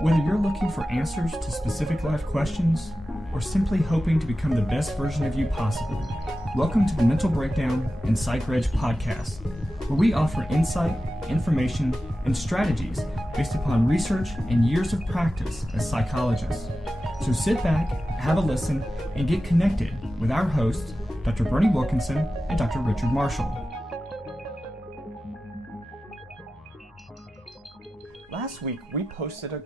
Whether you're looking for answers to specific life questions or simply hoping to become the best version of you possible, welcome to the Mental Breakdown and Psychreg podcast, where we offer insight, information, and strategies based upon research and years of practice as psychologists. So sit back, have a listen, and get connected with our hosts, Dr. Berney and Dr. Richard Marshall. Last week, we posted a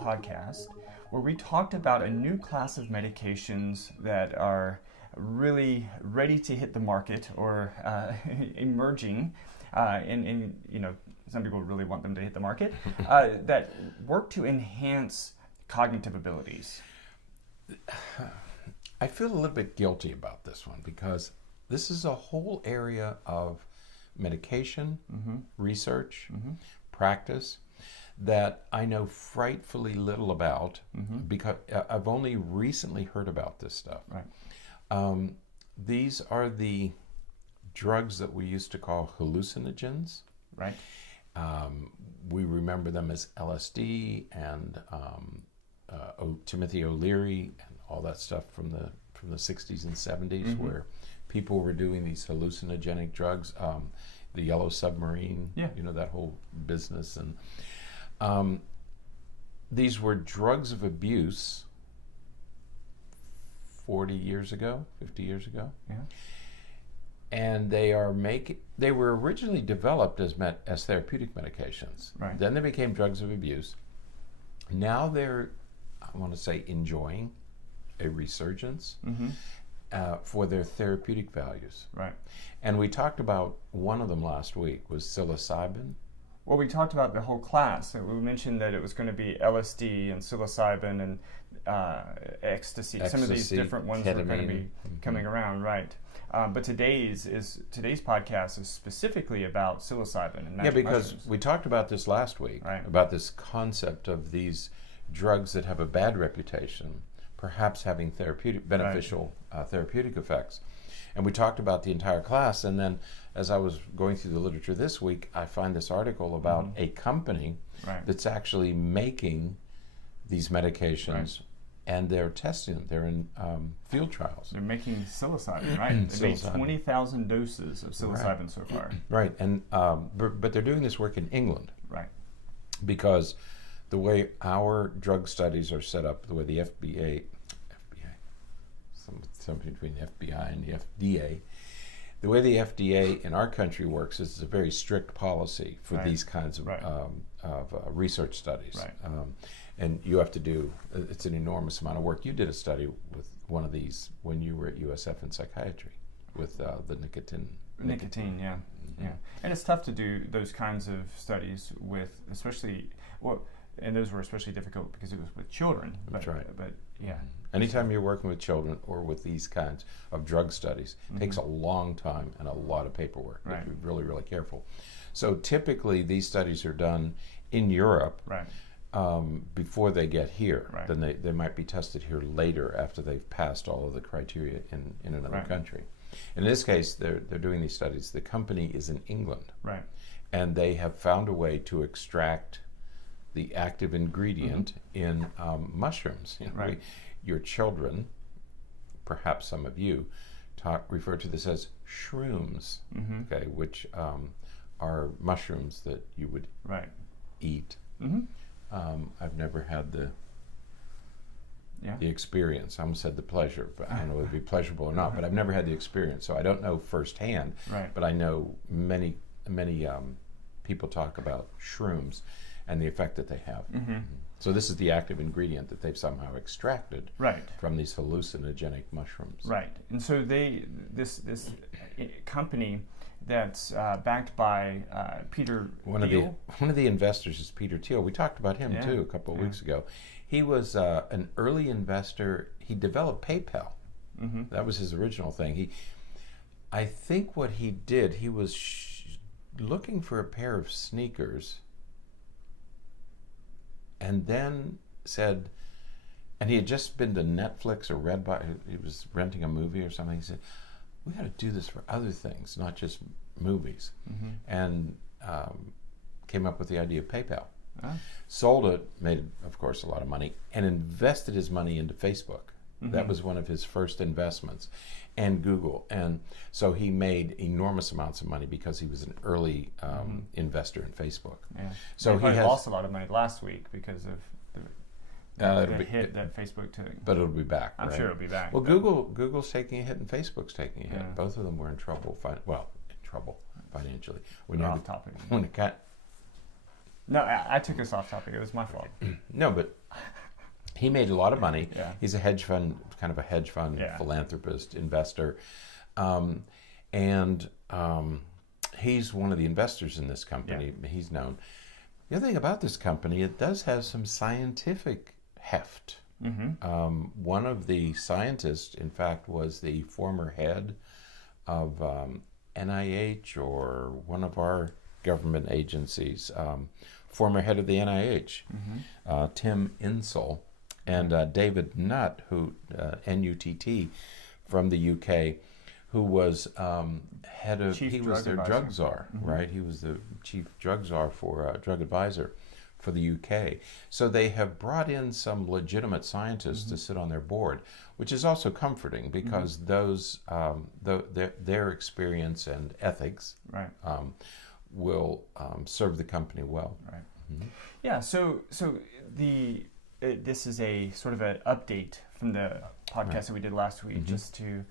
podcast where we talked about a new class of medications that are really ready to hit the market or emerging, and some people really want them to hit the market, that work to enhance cognitive abilities. I feel a little bit guilty about this one because this is a whole area of medication, research, practice that I know frightfully little about because I've only recently heard about this stuff. Right. These are the drugs that we used to call hallucinogens. Right. We remember them as LSD and Timothy O'Leary and all that stuff from the 60s and 70s where people were doing these hallucinogenic drugs, the Yellow Submarine, that whole business. And these were drugs of abuse 40 years ago, 50 years ago. Yeah. And they were originally developed as therapeutic medications. Right. Then they became drugs of abuse. Now they're, I want to say, enjoying a resurgence for their therapeutic values. Right. And we talked about one of them last week was psilocybin. Well, we talked about the whole class. We mentioned that it was going to be LSD and psilocybin and ecstasy. Some of these different ones ketamine. Are going to be coming around, right? But today's podcast is specifically about psilocybin and magic because mushrooms. We talked about this last week, right, about this concept of these drugs that have a bad reputation, perhaps having beneficial therapeutic effects. And we talked about the entire class, and then as I was going through the literature this week, I find this article about a company that's actually making these medications, and they're testing them. They're in field trials. They're making psilocybin, right? They made 20,000 doses of psilocybin so far. Right, and but they're doing this work in England. Right. Because the way our drug studies are set up, the way the FBI, something between the FBI and the FDA, the way the FDA in our country works is it's a very strict policy for these kinds of research studies. Right. And you have to do, it's an enormous amount of work. You did a study with one of these when you were at USF in psychiatry with the nicotine. Nicotine, yeah. Yeah. And it's tough to do those kinds of studies with, and those were especially difficult because it was with children. That's right. But yeah. Anytime you're working with children or with these kinds of drug studies, it takes a long time and a lot of paperwork. You have to be really, really careful. So typically these studies are done in Europe before they get here. Right. Then they might be tested here later after they've passed all of the criteria in another country. In this case, they're doing these studies. The company is in England. Right. And they have found a way to extract the active ingredient in mushrooms. Your children, perhaps some of you, refer to this as shrooms, which are mushrooms that you would eat. I've never had the experience. I almost said the pleasure, but I don't know if it would be pleasurable or not, but I've never had the experience, so I don't know firsthand, but I know many people talk about shrooms and the effect that they have. So this is the active ingredient that they've somehow extracted from these hallucinogenic mushrooms. Right, and so this company that's backed by Peter Thiel. One of the investors is Peter Thiel. We talked about him too a couple of weeks ago. He was an early investor. He developed PayPal. That was his original thing. I think what he did, he was looking for a pair of sneakers, and then said, and he had just been to Netflix or Redbox, he was renting a movie or something. He said, we got to do this for other things, not just movies. And came up with the idea of PayPal. Sold it, made, of course, a lot of money, and invested his money into Facebook. That was one of his first investments, and Google. And so he made enormous amounts of money because he was an early investor in Facebook. Yeah. So he lost a lot of money last week because of the hit that Facebook took. But it'll be back. I'm sure it'll be back. Well, Google's taking a hit and Facebook's taking a hit. Yeah. Both of them were in trouble. In trouble financially. We're off topic. No, I took us off topic. It was my fault. No, but he made a lot of money. Yeah. He's a hedge fund philanthropist, investor, and he's one of the investors in this company. Yeah. He's known. The other thing about this company, it does have some scientific heft. One of the scientists, in fact, was the former head of NIH or one of our government agencies, former head of the NIH, Tim Insel, and David Nutt, who N-U-T-T, from the UK, who was head of, he was their drug czar, right? He was the chief drug czar for drug advisor for the UK. So they have brought in some legitimate scientists to sit on their board, which is also comforting because those their experience and ethics will serve the company well. Right. Yeah. So this is a sort of an update from the podcast that we did last week, just to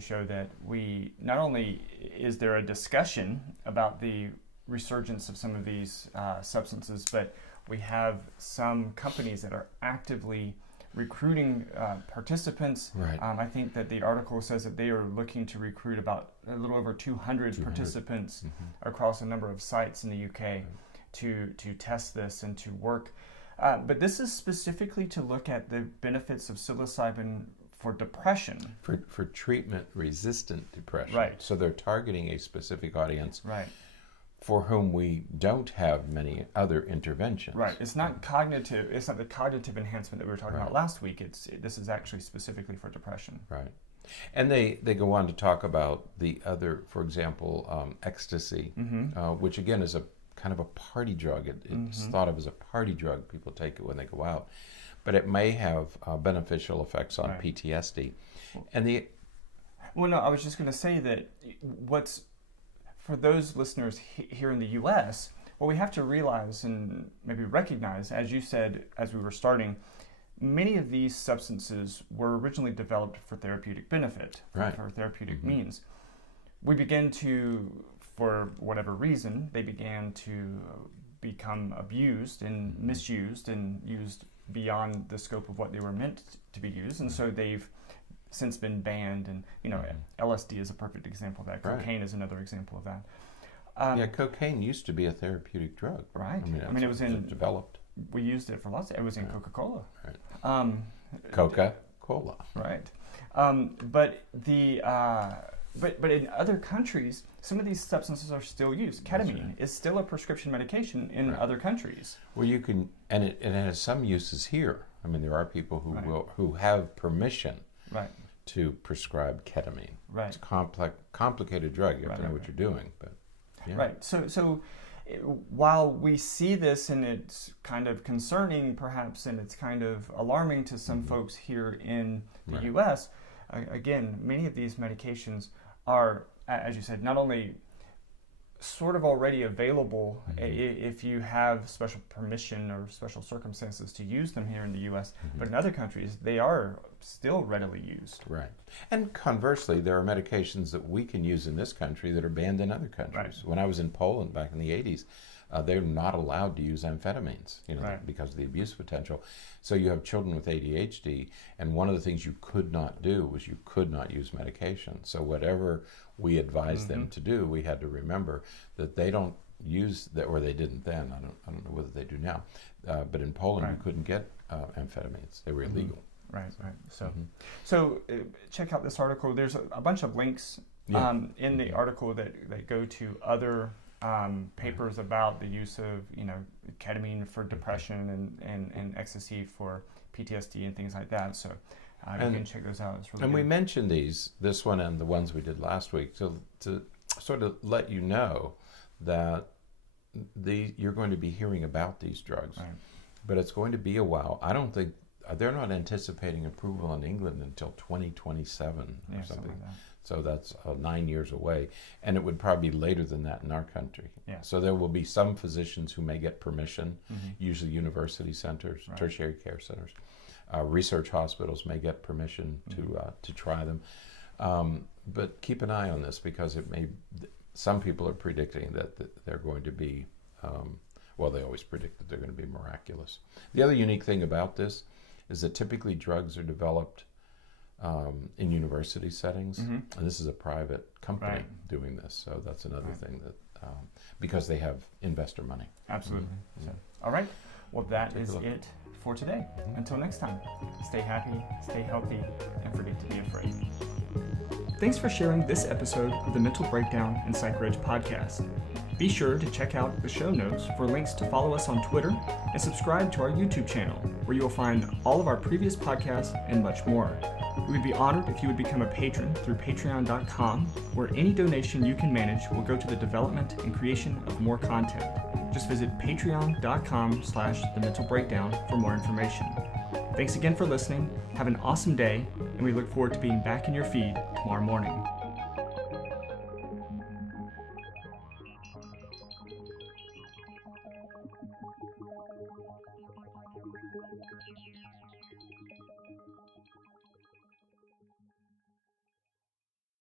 show that we not only is there a discussion about the resurgence of some of these substances, but we have some companies that are actively recruiting participants. Right. I think that the article says that they are looking to recruit about a little over 200 participants across a number of sites in the UK to test this and to work. But this is specifically to look at the benefits of psilocybin for depression. For treatment-resistant depression. Right. So they're targeting a specific audience. Right. For whom we don't have many other interventions. Right. It's not cognitive. It's not the cognitive enhancement that we were talking about last week. This is actually specifically for depression. Right. And they go on to talk about the other, for example, ecstasy, which again is a kind of a party drug. It's thought of as a party drug. People take it when they go out, but it may have beneficial effects on PTSD. And well, no, I was just going to say that for those listeners here in the U.S., what we have to realize and maybe recognize, as you said as we were starting, many of these substances were originally developed for therapeutic benefit, for therapeutic means. We began to, for whatever reason, they began to become abused and misused and used beyond the scope of what they were meant to be used, and so they've since been banned, and LSD is a perfect example of that. Cocaine is another example of that. Cocaine used to be a therapeutic drug. Right. I mean, it was developed. We used it for lots. It was in Coca-Cola. Right. Coca-Cola. Right. But in other countries, some of these substances are still used. Ketamine is still a prescription medication in other countries. Well, you can, and it has some uses here. I mean, there are people who have permission. Right. To prescribe ketamine. Right. It's a complicated drug. You have to know what you're doing. But Right. So while we see this and it's kind of concerning perhaps and it's kind of alarming to some folks here in the U.S., again, many of these medications are, as you said, not only sort of already available if you have special permission or special circumstances to use them here in the U.S., but in other countries, they are still readily used. Right. And conversely, there are medications that we can use in this country that are banned in other countries. Right. When I was in Poland back in the 80s, they're not allowed to use amphetamines, because of the abuse potential. So you have children with ADHD, and one of the things you could not do was you could not use medication. So whatever we advised them to do, we had to remember that they don't use that, or they didn't then. I don't know whether they do now. But in Poland, you couldn't get amphetamines; they were illegal. Right. So check out this article. There's a bunch of links in the article that go to other papers about the use of ketamine for depression and ecstasy for PTSD and things like that. So you can check those out. It's really good. We mentioned this one and the ones we did last week to sort of let you know that you're going to be hearing about these drugs, Right. but it's going to be a while. I don't think they're not anticipating approval in England until 2027 or something. Like that. So that's 9 years away, and it would probably be later than that in our country. Yeah. So there will be some physicians who may get permission, Mm-hmm. usually university centers, Right. tertiary care centers. Research hospitals may get permission to try them. But keep an eye on this, because some people are predicting that they're going to be, they always predict that they're going to be miraculous. The other unique thing about this is that typically drugs are developed in university settings, and this is a private company doing this, so that's another thing that, because they have investor money. Absolutely. So, all right. Well, that is it for today. Until next time, stay happy, stay healthy, and forget to be afraid. Thanks for sharing this episode of the Mental Breakdown and Psychreg podcast. Be sure to check out the show notes for links to follow us on Twitter and subscribe to our YouTube channel, where you will find all of our previous podcasts and much more. We would be honored if you would become a patron through patron.com, where any donation you can manage will go to the development and creation of more content. Just visit patreon.com/thementalbreakdown for more information. Thanks again for listening. Have an awesome day, and we look forward to being back in your feed tomorrow morning.